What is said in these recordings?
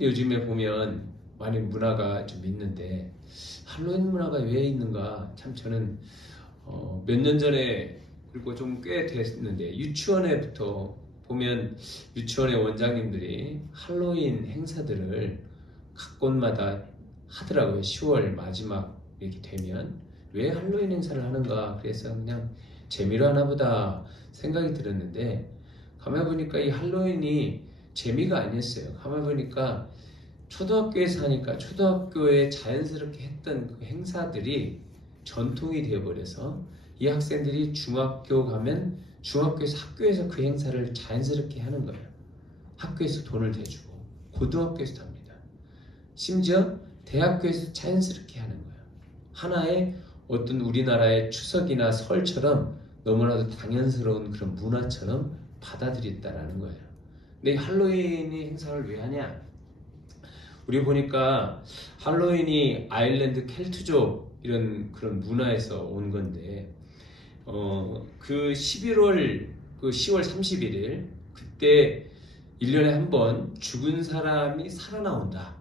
요즘에 보면 많이 문화가 좀 있는데 할로윈 문화가 왜 있는가 참 저는 몇 년 전에 그리고 좀 꽤 됐는데 유치원에부터 보면 유치원의 원장님들이 할로윈 행사들을 각 곳마다 하더라고요. 10월 마지막 이렇게 되면 왜 할로윈 행사를 하는가 그래서 그냥 재미로 하나 보다 생각이 들었는데 가만 보니까 이 할로윈이 재미가 아니었어요. 가만 보니까 초등학교에서 하니까 초등학교에 자연스럽게 했던 그 행사들이 전통이 되어버려서 이 학생들이 중학교 가면 중학교에서 학교에서 그 행사를 자연스럽게 하는 거예요. 학교에서 돈을 대주고 고등학교에서도 합니다. 심지어 대학교에서 자연스럽게 하는 거예요. 하나의 어떤 우리나라의 추석이나 설처럼 너무나도 당연스러운 그런 문화처럼 받아들였다라는 거예요. 근데 할로윈이 행사를 왜 하냐? 우리 보니까 할로윈이 아일랜드 켈트족 이런 그런 문화에서 온 건데 그 11월 그 10월 31일 그때 1년에 한 번 죽은 사람이 살아나온다.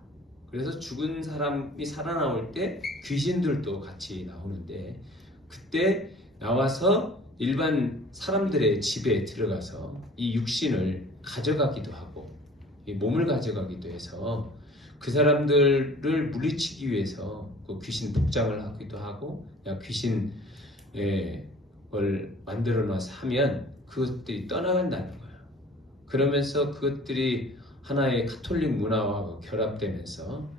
그래서 죽은 사람이 살아나올 때 귀신들도 같이 나오는데 그때 나와서 일반 사람들의 집에 들어가서 이 육신을 가져가기도 하고 이 몸을 가져가기도 해서 그 사람들을 물리치기 위해서 그 귀신 복장을 하기도 하고 귀신 걸 만들어 놔서 하면 그것들이 떠나간다는 거예요. 그러면서 그것들이 하나의 가톨릭 문화와 결합되면서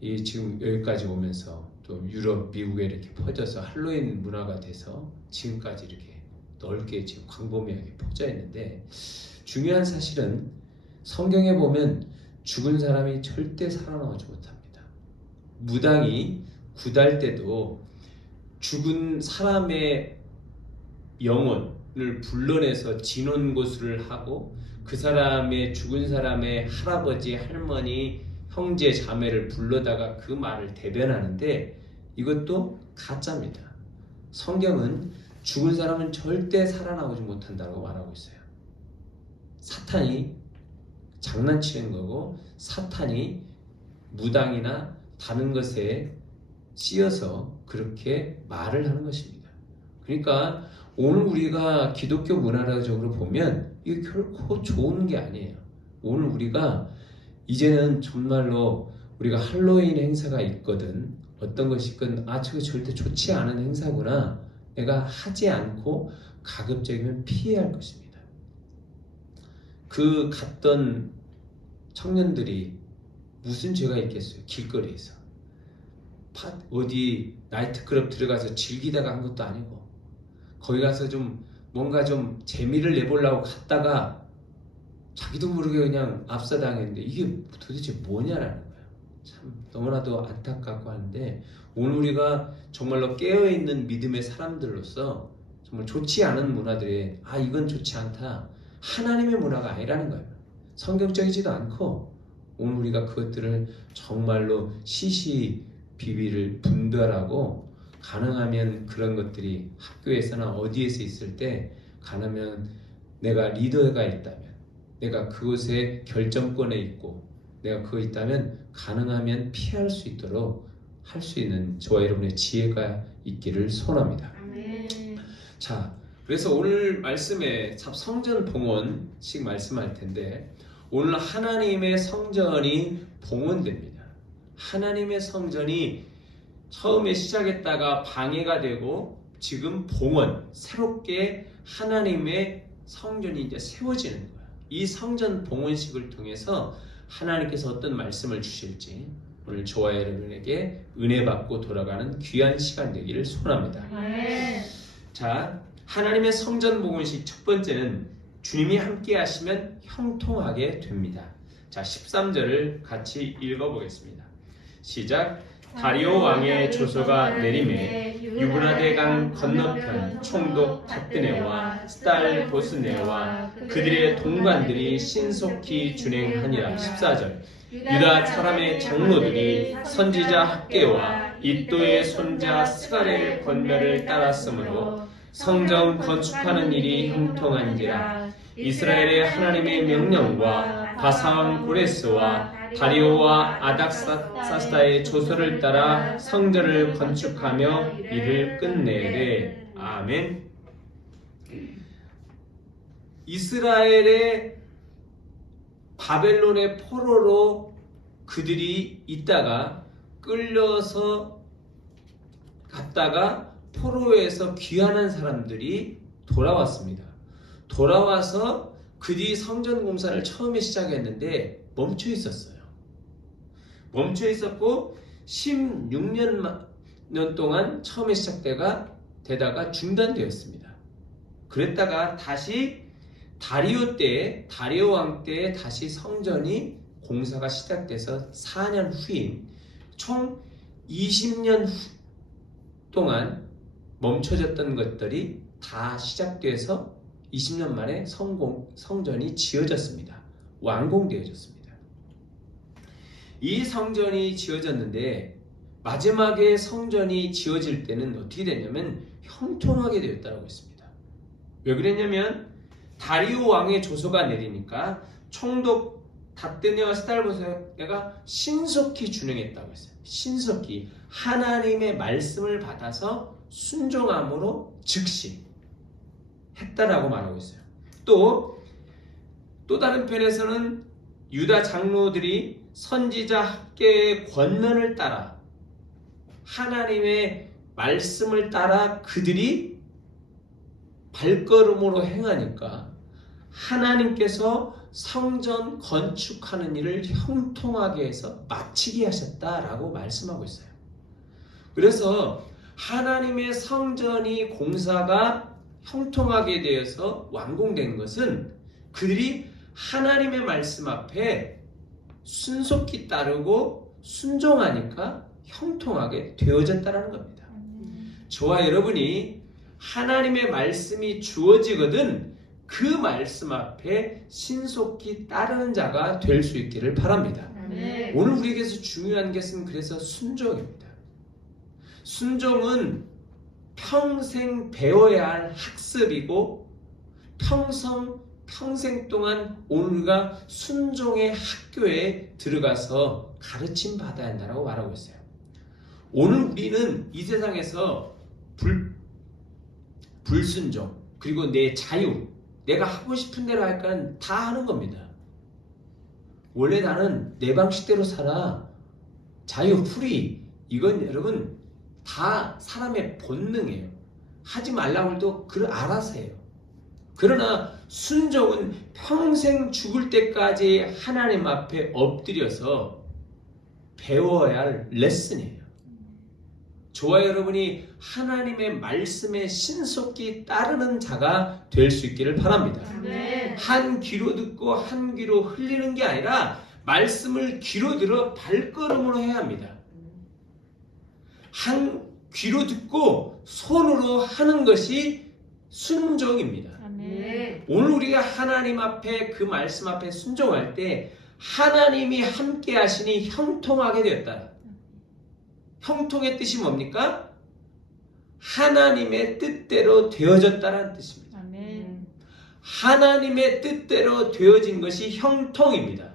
이 지금 여기까지 오면서 또 유럽, 미국에 이렇게 퍼져서 할로윈 문화가 돼서 지금까지 이렇게 넓게 지금 광범위하게 퍼져 있는데 중요한 사실은 성경에 보면 죽은 사람이 절대 살아나오지 못합니다. 무당이 굿할 때도 죽은 사람의 영혼을 불러내서 진혼고수를 하고 그 사람의 죽은 사람의 할아버지, 할머니, 형제, 자매를 불러다가 그 말을 대변하는데 이것도 가짜입니다. 성경은 죽은 사람은 절대 살아나오지 못한다고 말하고 있어요. 사탄이 장난치는 거고 사탄이 무당이나 다른 것에 씌어서 그렇게 말을 하는 것입니다. 그러니까 오늘 우리가 기독교 문화적으로 보면 이게 결코 좋은 게 아니에요. 오늘 우리가 이제는 정말로 우리가 할로윈 행사가 있거든 어떤 것이 있건 저거 절대 좋지 않은 행사구나 내가 하지 않고 가급적이면 피해야 할 것입니다. 그 갔던 청년들이 무슨 죄가 있겠어요? 길거리에서 어디 나이트클럽 들어가서 즐기다가 한 것도 아니고 거기 가서 좀 뭔가 좀 재미를 내보려고 갔다가 자기도 모르게 그냥 압사당했는데 이게 도대체 뭐냐라는 거예요. 참 너무나도 안타깝고 하는데 오늘 우리가 정말로 깨어있는 믿음의 사람들로서 정말 좋지 않은 문화들에 이건 좋지 않다. 하나님의 문화가 아니라는 거예요. 성경적이지도 않고 오늘 우리가 그것들을 정말로 시시비비를 분별하고 가능하면 그런 것들이 학교에서나 어디에서 있을 때 가능하면 내가 리더가 있다면 내가 그곳에 결정권에 있고 내가 그거 있다면 가능하면 피할 수 있도록 할 수 있는 저와 여러분의 지혜가 있기를 소원합니다. 자, 그래서 오늘 말씀에 성전 봉헌식 말씀할 텐데 오늘 하나님의 성전이 봉헌됩니다. 하나님의 성전이 처음에 시작했다가 방해가 되고 지금 봉헌, 새롭게 하나님의 성전이 이제 세워지는 거예요. 이 성전 봉헌식을 통해서 하나님께서 어떤 말씀을 주실지 오늘 저와 여러분에게 은혜 받고 돌아가는 귀한 시간 되기를 소원합니다. 자, 하나님의 성전 봉헌식 첫 번째는 주님이 함께 하시면 형통하게 됩니다. 자, 13절을 같이 읽어보겠습니다. 시작. 다리오 왕의 조서가 내림에 유브라데 강 건너편 총독 탑드네와 스탈 보스네와 그들의 동관들이 신속히 준행하니라. 14절. 유다 사람의 장로들이 선지자 학개와 이또의 손자 스가랴의 권면을 따랐으므로 성전 건축하는 일이 형통한지라. 이스라엘의 하나님의 명령과 바사왕 고레스와 다리오와 아닥사스다의 조서를 따라 성전을 건축하며 일을 끝내되. 아멘. 이스라엘의 바벨론의 포로로 그들이 있다가 끌려서 갔다가 포로에서 귀환한 사람들이 돌아왔습니다. 돌아와서 그들이 성전 공사를 처음에 시작했는데 멈춰 있었어요. 멈춰 있었고 16년 동안 처음에 시작되다가 중단되었습니다. 그랬다가 다시 다리오 왕 때에 다시 성전이 공사가 시작돼서 4년 후인 총 20년 동안 멈춰졌던 것들이 다 시작돼서 20년 만에 성전이 지어졌습니다. 완공되어졌습니다. 이 성전이 지어졌는데 마지막에 성전이 지어질 때는 어떻게 됐냐면 형통하게 되었다고 했습니다. 왜 그랬냐면 다리오 왕의 조서가 내리니까 총독 다뜨니와 스달보세가 신속히 준행했다고 했어요. 신속히 하나님의 말씀을 받아서 순종함으로 즉시 했다라고 말하고 있어요. 또 다른 편에서는 유다 장로들이 선지자 학계의 권면을 따라 하나님의 말씀을 따라 그들이 발걸음으로 행하니까 하나님께서 성전 건축하는 일을 형통하게 해서 마치게 하셨다라고 말씀하고 있어요. 그래서 하나님의 성전이 공사가 형통하게 되어서 완공된 것은 그들이 하나님의 말씀 앞에 순속히 따르고 순종하니까 형통하게 되어졌다는 겁니다. 저와 여러분이 하나님의 말씀이 주어지거든 그 말씀 앞에 신속히 따르는 자가 될 수 있기를 바랍니다. 오늘 우리에게서 중요한 것은 그래서 순종입니다. 순종은 평생 배워야 할 학습이고 평생 동안 우리가 순종의 학교에 들어가서 가르침 받아야 한다고 말하고 있어요. 오늘 우리는 이 세상에서 불순종 그리고 내 자유 내가 하고 싶은 대로 할까는 다 하는 겁니다. 원래 나는 내 방식대로 살아 자유 프리 이건 여러분 다 사람의 본능이에요. 하지 말라고 해도 알아서 해요. 그러나 순종은 평생 죽을 때까지 하나님 앞에 엎드려서 배워야 할 레슨이에요. 저와 여러분이 하나님의 말씀에 신속히 따르는 자가 될 수 있기를 바랍니다. 한 귀로 듣고 한 귀로 흘리는 게 아니라 말씀을 귀로 들어 발걸음으로 해야 합니다. 한 귀로 듣고 손으로 하는 것이 순종입니다. 오늘 우리가 하나님 앞에 그 말씀 앞에 순종할 때 하나님이 함께 하시니 형통하게 되었다. 형통의 뜻이 뭡니까? 하나님의 뜻대로 되어졌다는 뜻입니다. 하나님의 뜻대로 되어진 것이 형통입니다.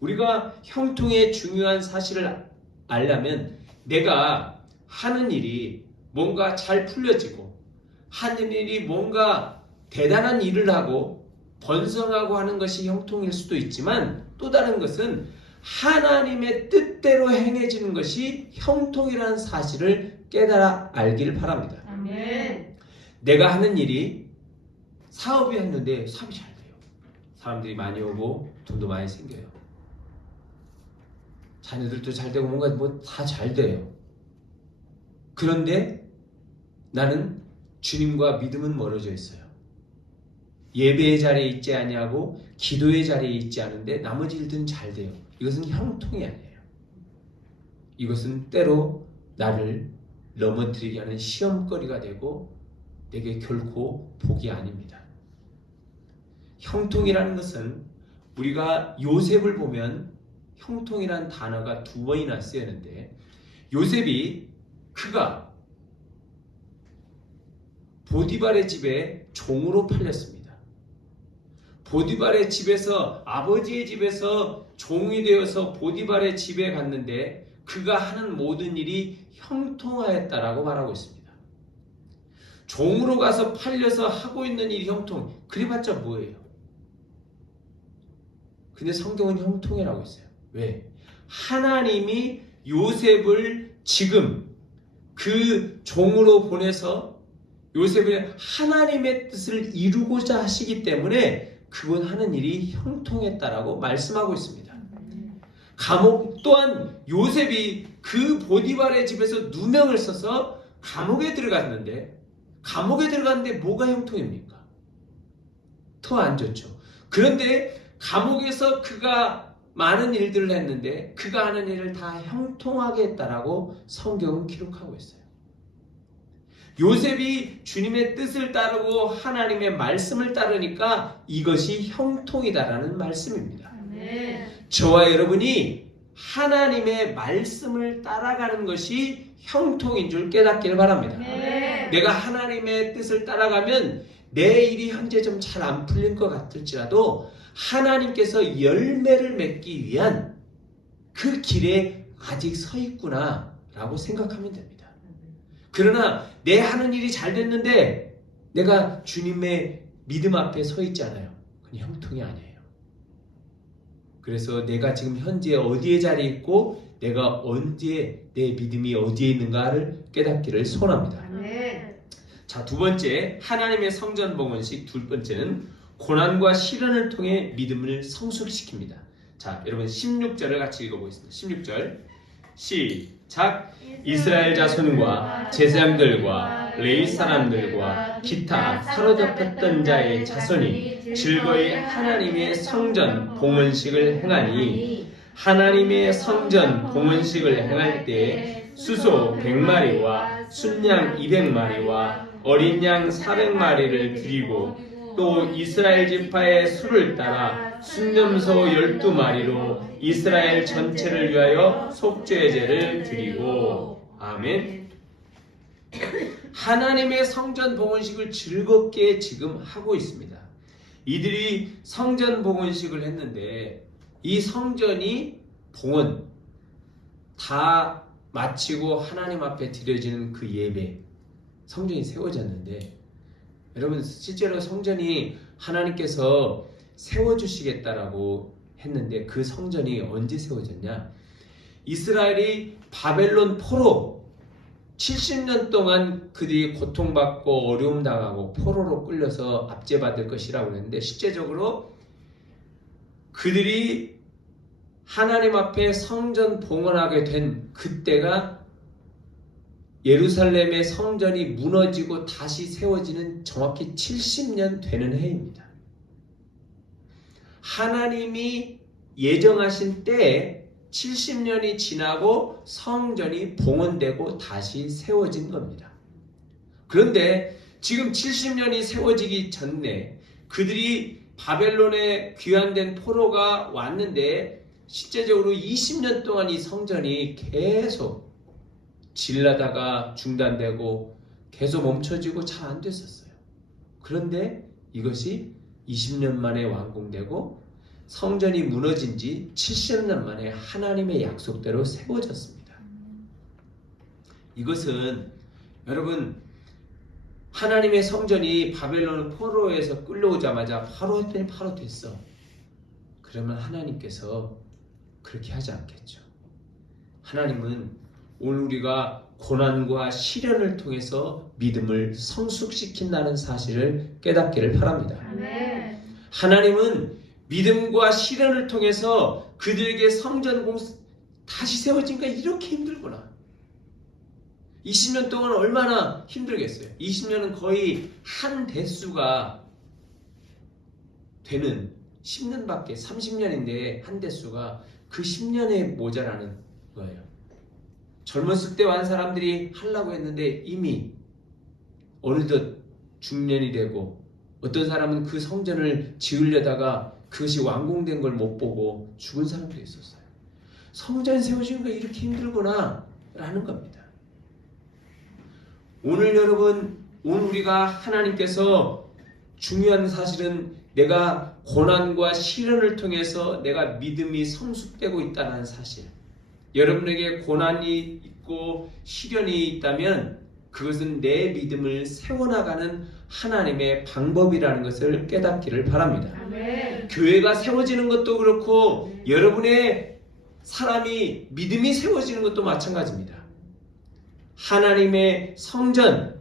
우리가 형통의 중요한 사실을 알려면 내가 하는 일이 뭔가 잘 풀려지고 하는 일이 뭔가 대단한 일을 하고 번성하고 하는 것이 형통일 수도 있지만 또 다른 것은 하나님의 뜻대로 행해지는 것이 형통이라는 사실을 깨달아 알기를 바랍니다. 내가 하는 일이 사업이 했는데 사업이 잘 돼요. 사람들이 많이 오고 돈도 많이 생겨요. 자녀들도 잘 되고 뭔가 다 잘 돼요. 그런데 나는 주님과 믿음은 멀어져 있어요. 예배의 자리에 있지 아니하고 기도의 자리에 있지 않은데 나머지 일들은 잘 돼요. 이것은 형통이 아니에요. 이것은 때로 나를 넘어뜨리게 하는 시험거리가 되고 내게 결코 복이 아닙니다. 형통이라는 것은 우리가 요셉을 보면 형통이라는 단어가 2번이나 쓰였는데 요셉이 그가 보디발의 집에 종으로 팔렸습니다. 보디발의 집에서, 아버지의 집에서 종이 되어서 보디발의 집에 갔는데 그가 하는 모든 일이 형통하였다라고 말하고 있습니다. 종으로 가서 팔려서 하고 있는 일이 형통. 그래봤자 뭐예요? 근데 성경은 형통이라고 했어요. 왜? 하나님이 요셉을 지금 그 종으로 보내서 요셉을 하나님의 뜻을 이루고자 하시기 때문에 그분 하는 일이 형통했다라고 말씀하고 있습니다. 감옥 또한 요셉이 그 보디발의 집에서 누명을 써서 감옥에 들어갔는데 뭐가 형통입니까? 더 안 좋죠. 그런데 감옥에서 그가 많은 일들을 했는데 그가 하는 일을 다 형통하게 했다라고 성경은 기록하고 있어요. 요셉이 주님의 뜻을 따르고 하나님의 말씀을 따르니까 이것이 형통이다라는 말씀입니다. 저와 여러분이 하나님의 말씀을 따라가는 것이 형통인 줄 깨닫기를 바랍니다. 내가 하나님의 뜻을 따라가면 내 일이 현재 좀 잘 안 풀린 것 같을지라도 하나님께서 열매를 맺기 위한 그 길에 아직 서 있구나 라고 생각하면 됩니다. 그러나 내 하는 일이 잘 됐는데 내가 주님의 믿음 앞에 서 있지 않아요. 그건 형통이 아니에요. 그래서 내가 지금 현재 어디에 자리에 있고 내가 언제 내 믿음이 어디에 있는가를 깨닫기를 소원합니다. 자, 두 번째, 하나님의 성전 봉헌식. 두 번째는 고난과 시련을 통해 믿음을 성숙시킵니다. 자, 여러분 16절을 같이 읽어보겠습니다. 16절 시작. 이스라엘 자손과 제사장들과 레위 사람들과 기타 사로잡혔던 자의 자손이 즐거이 하나님의 성전 봉헌식을 행하니 하나님의 성전 봉헌식을 행할 때 수소 100마리와 순양 200마리와 어린 양 400마리를 드리고 또 이스라엘 지파의 수를 따라 순념소 12마리로 이스라엘 전체를 위하여 속죄제를 드리고. 아멘. 하나님의 성전 봉헌식을 즐겁게 지금 하고 있습니다. 이들이 성전 봉헌식을 했는데 이 성전이 봉헌 다 마치고 하나님 앞에 드려지는 그 예배, 성전이 세워졌는데 여러분 실제로 성전이 하나님께서 세워주시겠다라고 했는데 그 성전이 언제 세워졌냐? 이스라엘이 바벨론 포로 70년 동안 그들이 고통받고 어려움 당하고 포로로 끌려서 압제받을 것이라고 했는데 실제적으로 그들이 하나님 앞에 성전 봉헌하게 된 그때가 예루살렘의 성전이 무너지고 다시 세워지는 정확히 70년 되는 해입니다. 하나님이 예정하신 때에 70년이 지나고 성전이 봉헌되고 다시 세워진 겁니다. 그런데 지금 70년이 세워지기 전에 그들이 바벨론에 귀환된 포로가 왔는데 실제적으로 20년 동안 이 성전이 계속 질라다가 중단되고 계속 멈춰지고 잘 안 됐었어요. 그런데 이것이 20년 만에 완공되고 성전이 무너진 지 70년 만에 하나님의 약속대로 세워졌습니다. 이것은 여러분 하나님의 성전이 바벨론 포로에서 끌려오자마자 바로 했더니 바로 됐어. 그러면 하나님께서 그렇게 하지 않겠죠. 하나님은 오늘 우리가 고난과 시련을 통해서 믿음을 성숙시킨다는 사실을 깨닫기를 바랍니다. 아멘. 하나님은 믿음과 시련을 통해서 그들에게 성전 다시 세워지니까 이렇게 힘들구나. 20년 동안 얼마나 힘들겠어요. 20년은 거의 한 대수가 되는 10년밖에 30년인데 한 대수가 그 10년에 모자라는 거예요. 젊었을 때 완 사람들이 하려고 했는데 이미 어느덧 중년이 되고 어떤 사람은 그 성전을 지으려다가 그것이 완공된 걸 못 보고 죽은 사람도 있었어요. 성전 세워지는 거 이렇게 힘들구나 라는 겁니다. 오늘 여러분, 오늘 우리가 하나님께서 중요한 사실은 내가 고난과 시련을 통해서 내가 믿음이 성숙되고 있다는 사실. 여러분에게 고난이 있고 시련이 있다면 그것은 내 믿음을 세워나가는 하나님의 방법이라는 것을 깨닫기를 바랍니다. 아멘. 교회가 세워지는 것도 그렇고 여러분의 사람이 믿음이 세워지는 것도 마찬가지입니다. 하나님의 성전,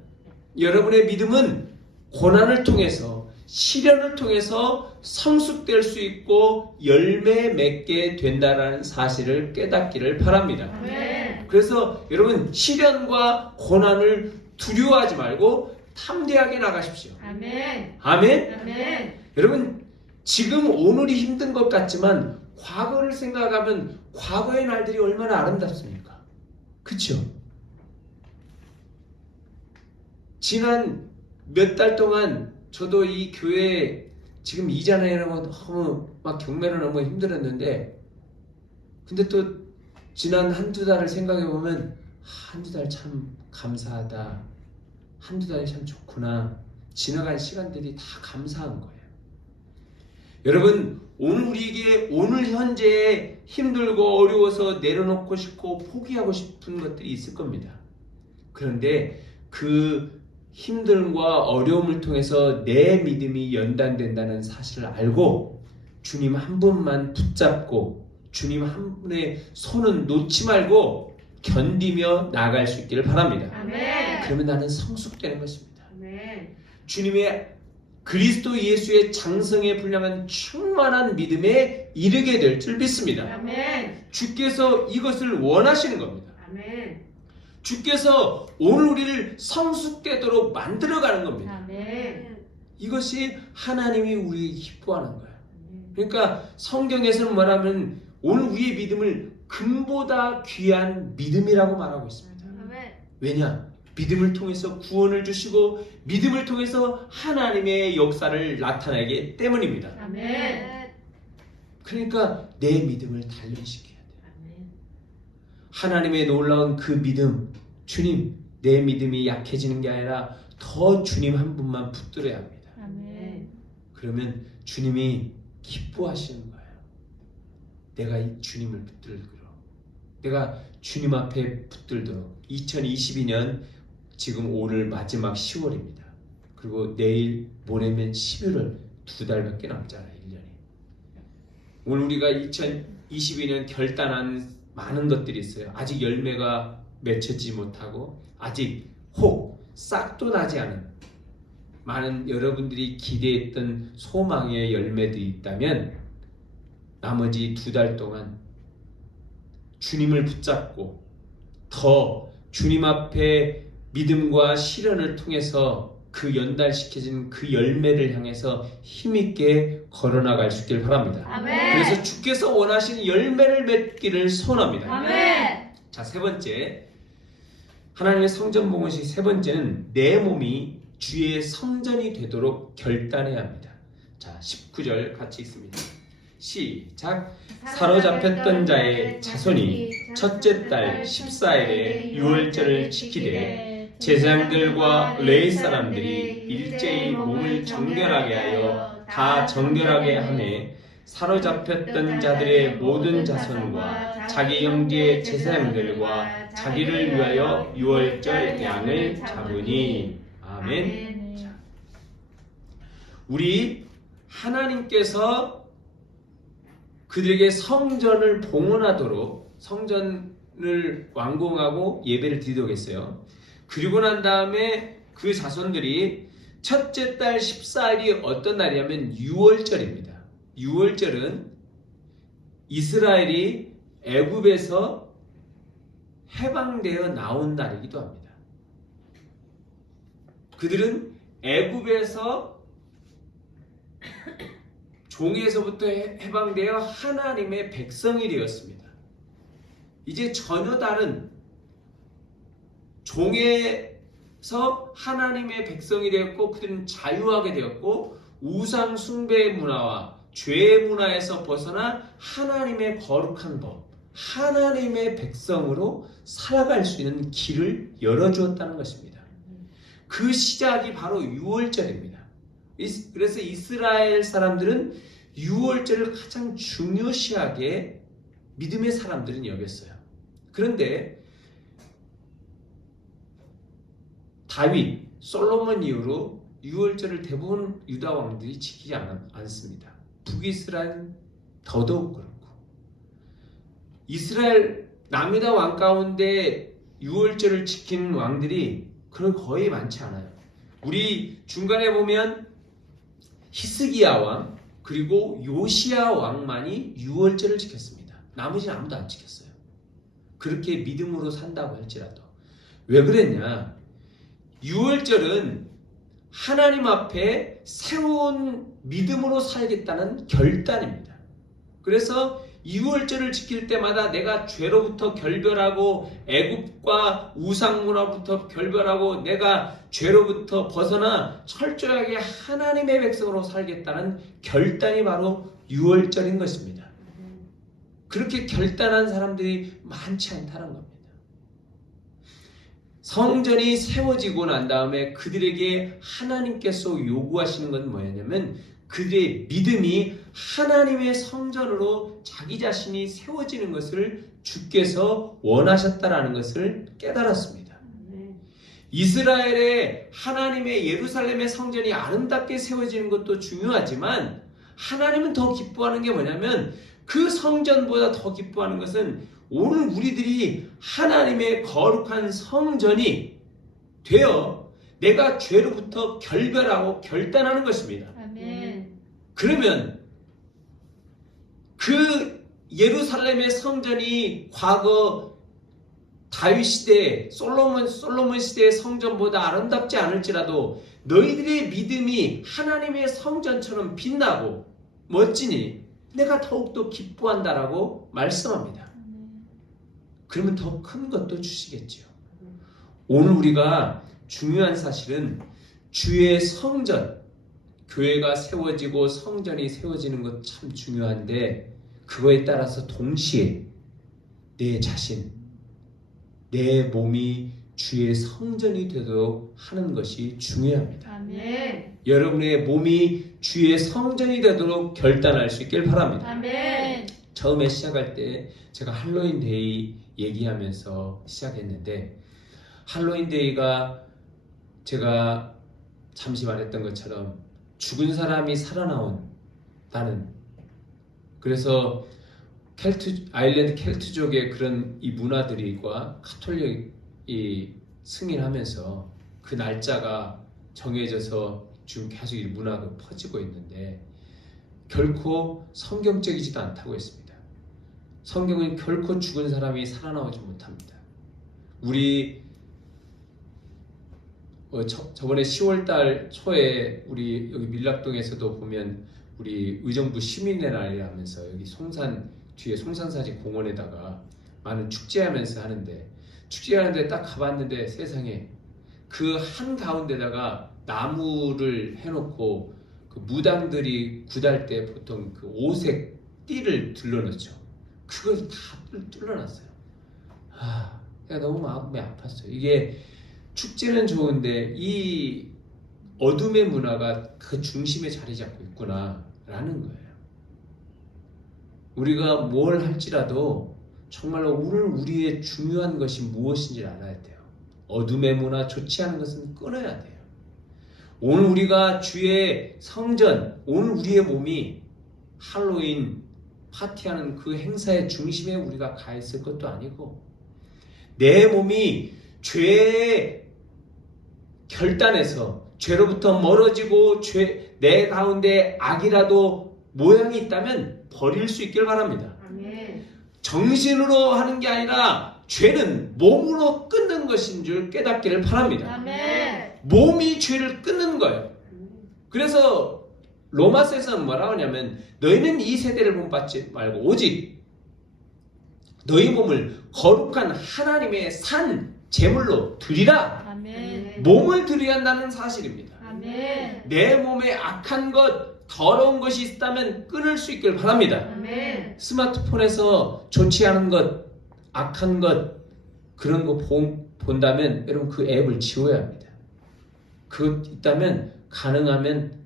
여러분의 믿음은 고난을 통해서 시련을 통해서 성숙될 수 있고 열매 맺게 된다는 사실을 깨닫기를 바랍니다. 아멘. 그래서 여러분 시련과 고난을 두려워하지 말고 탐대하게 나가십시오. 아멘. 아멘. 아멘. 여러분 지금 오늘이 힘든 것 같지만 과거를 생각하면 과거의 날들이 얼마나 아름답습니까? 그렇죠? 지난 몇 달 동안 저도 이 교회 지금 이자나이라고 너무 막 경매를 너무 힘들었는데 근데 또 지난 한두 달을 생각해 보면 한두 달 참 감사하다. 한두 달이 참 좋구나. 지나간 시간들이 다 감사한 거예요. 여러분 오늘 우리에게 오늘 현재에 힘들고 어려워서 내려놓고 싶고 포기하고 싶은 것들이 있을 겁니다. 그런데 그 힘듦과 어려움을 통해서 내 믿음이 연단된다는 사실을 알고 주님 한 분만 붙잡고 주님 한 분의 손은 놓지 말고 견디며 나아갈 수 있기를 바랍니다. 아멘. 그러면 나는 성숙되는 것입니다. 아멘. 주님의 그리스도 예수의 장성에 분량한 충만한 믿음에 이르게 될 줄 믿습니다. 아멘. 주께서 이것을 원하시는 겁니다. 아멘. 주께서 오늘 우리를 성숙되도록 만들어가는 겁니다. 아멘. 이것이 하나님이 우리 기뻐하는 거예요. 그러니까 성경에서는 말하면 오늘 우리의 믿음을 금보다 귀한 믿음이라고 말하고 있습니다. 아멘. 왜냐? 믿음을 통해서 구원을 주시고 믿음을 통해서 하나님의 역사를 나타내기 때문입니다. 아멘. 그러니까 내 믿음을 단련시켜야 돼요. 아멘. 하나님의 놀라운 그 믿음, 주님, 내 믿음이 약해지는 게 아니라 더 주님 한 분만 붙들어야 합니다. 아멘. 그러면 주님이 기뻐하시는 거예요. 내가 이 주님을 붙들도록, 내가 주님 앞에 붙들도록. 2022년 지금 오늘 마지막 10월입니다. 그리고 내일 모레면 11월 2달밖에 남지 않아요. 1년이. 오늘 우리가 2022년 결단한 많은 것들이 있어요. 아직 열매가 맺혀지지 못하고 아직 혹 싹도 나지 않은 많은 여러분들이 기대했던 소망의 열매들이 있다면 나머지 2달 동안 주님을 붙잡고 더 주님 앞에 믿음과 시련을 통해서 그 연달시켜진 그 열매를 향해서 힘있게 걸어나갈 수 있길 바랍니다. 아멘. 그래서 주께서 원하시는 열매를 맺기를 소원합니다. 아멘. 자, 세 번째, 하나님의 성전 봉헌식 세 번째는 내 몸이 주의 성전이 되도록 결단해야 합니다. 자, 19절 같이 읽습니다. 시작. 사로잡혔던 자의 자손이 첫째 달 14일에 유월절을 지키되 제사장들과 레위 사람들이 일제히 몸을 정결하게 하여 다 정결하게 하매 사로잡혔던 자들의 모든 자손과 자기 형제 제사장들과 자기를 위하여 유월절 양을 잡으니. 아멘. 자, 우리 하나님께서 그들에게 성전을 봉헌하도록 성전을 완공하고 예배를 드리도록 했어요. 그리고 난 다음에 그 자손들이 첫째 달 14일이 어떤 날이냐면 유월절입니다. 유월절은 이스라엘이 애굽에서 해방되어 나온 날이기도 합니다. 그들은 애굽에서 종에서부터 해방되어 하나님의 백성이 되었습니다. 이제 전혀 다른 종에서 하나님의 백성이 되었고 그들은 자유하게 되었고 우상 숭배의 문화와 죄의 문화에서 벗어나 하나님의 거룩한 법, 하나님의 백성으로 살아갈 수 있는 길을 열어주었다는 것입니다. 그 시작이 바로 유월절입니다. 그래서 이스라엘 사람들은 유월절을 가장 중요시하게 믿음의 사람들은 여겼어요. 그런데 다윗, 솔로몬 이후로 유월절을 대부분 유다 왕들이 지키지 않습니다. 북이스라엘은 더더욱 그렇고, 이스라엘 남유다 왕 가운데 유월절을 지키는 왕들이 그런 거의 많지 않아요. 우리 중간에 보면 히스기야 왕 그리고 요시야 왕만이 유월절을 지켰습니다. 나머지는 아무도 안 지켰어요. 그렇게 믿음으로 산다고 할지라도. 왜 그랬냐? 유월절은 하나님 앞에 새로운 믿음으로 살겠다는 결단입니다. 그래서 유월절을 지킬 때마다 내가 죄로부터 결별하고 애굽과 우상문화부터 결별하고 내가 죄로부터 벗어나 철저하게 하나님의 백성으로 살겠다는 결단이 바로 유월절인 것입니다. 그렇게 결단한 사람들이 많지 않다는 겁니다. 성전이 세워지고 난 다음에 그들에게 하나님께서 요구하시는 건 뭐냐면 그들의 믿음이 하나님의 성전으로 자기 자신이 세워지는 것을 주께서 원하셨다라는 것을 깨달았습니다. 이스라엘의 하나님의 예루살렘의 성전이 아름답게 세워지는 것도 중요하지만 하나님은 더 기뻐하는 게 뭐냐면 그 성전보다 더 기뻐하는 것은 오늘 우리들이 하나님의 거룩한 성전이 되어 내가 죄로부터 결별하고 결단하는 것입니다. 아멘. 그러면 그 예루살렘의 성전이 과거 다윗 시대, 솔로몬 시대의 성전보다 아름답지 않을지라도 너희들의 믿음이 하나님의 성전처럼 빛나고 멋지니 내가 더욱더 기뻐한다라고 말씀합니다. 그러면 더 큰 것도 주시겠지요. 오늘 우리가 중요한 사실은 주의 성전, 교회가 세워지고 성전이 세워지는 것 참 중요한데 그거에 따라서 동시에 내 자신, 내 몸이 주의 성전이 되도록 하는 것이 중요합니다. 아멘. 여러분의 몸이 주의 성전이 되도록 결단할 수 있길 바랍니다. 아멘. 처음에 시작할 때 제가 할로윈 데이 얘기하면서 시작했는데 할로윈 데이가 제가 잠시 말했던 것처럼 죽은 사람이 살아나온다는, 그래서 아일랜드 켈트족의 그런 이 문화들과 가톨릭이 승인하면서 그 날짜가 정해져서 지금 계속 이 문화가 퍼지고 있는데 결코 성경적이지도 않다고 했습니다. 성경은 결코 죽은 사람이 살아나오지 못합니다. 우리 저번에 10월달 초에 우리 여기 밀락동에서도 보면 우리 의정부 시민의 날이 하면서 여기 송산 뒤에 송산사지 공원에다가 많은 축제하면서 하는데 축제하는데 딱 가봤는데 세상에 그 한 가운데다가 나무를 해놓고 그 무당들이 굿할 때 보통 그 오색 띠를 둘러놓죠. 그걸 다 뚫어놨어요. 내가 너무 마음이 아팠어요. 이게 축제는 좋은데 이 어둠의 문화가 그 중심에 자리 잡고 있구나라는 거예요. 우리가 뭘 할지라도 정말로 오늘 우리의 중요한 것이 무엇인지 알아야 돼요. 어둠의 문화, 좋지 않은 것은 끊어야 돼요. 오늘 우리가 주의 성전, 오늘 우리의 몸이 할로윈 파티하는 그 행사의 중심에 우리가 가 있을 것도 아니고 내 몸이 죄의 결단에서 죄로부터 멀어지고 내 가운데 악이라도 모양이 있다면 버릴 수 있길 바랍니다. 아멘. 정신으로 하는 게 아니라 죄는 몸으로 끊는 것인 줄 깨닫기를 바랍니다. 아멘. 몸이 죄를 끊는 거예요. 그래서 로마서에서는 뭐라고 하냐면 너희는 이 세대를 본받지 말고 오직 너희 몸을 거룩한 하나님의 산 제물로 드리라. 아멘. 몸을 드려야 한다는 사실입니다. 아멘. 내 몸에 악한 것, 더러운 것이 있다면 끊을 수 있길 바랍니다. 아멘. 스마트폰에서 좋지 않은 것, 악한 것 그런 거 본다면 여러분 그 앱을 지워야 합니다. 그것 있다면 가능하면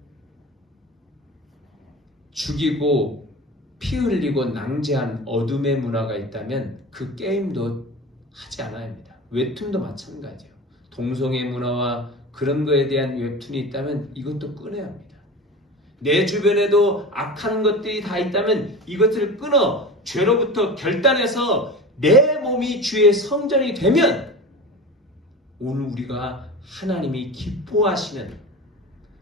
죽이고 피 흘리고 낭재한 어둠의 문화가 있다면 그 게임도 하지 않아야 합니다. 웹툰도 마찬가지예요. 동성애 문화와 그런 거에 대한 웹툰이 있다면 이것도 끊어야 합니다. 내 주변에도 악한 것들이 다 있다면 이것을 끊어 죄로부터 결단해서 내 몸이 주의 성전이 되면 오늘 우리가 하나님이 기뻐하시는,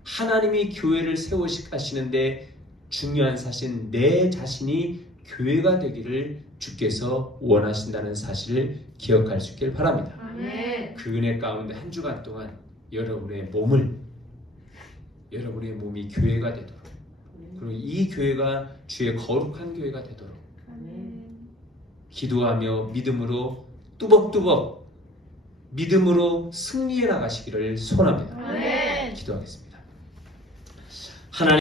하나님이 교회를 세우시는데 중요한 사실은 내 자신이 교회가 되기를 주께서 원하신다는 사실을 기억할 수 있길 바랍니다. 아멘. 그 은혜 가운데 한 주간 동안 여러분의 몸이 교회가 되도록, 그리고 이 교회가 주의 거룩한 교회가 되도록 기도하며 믿음으로 뚜벅뚜벅 믿음으로 승리해 나가시기를 소원합니다. 아멘. 기도하겠습니다.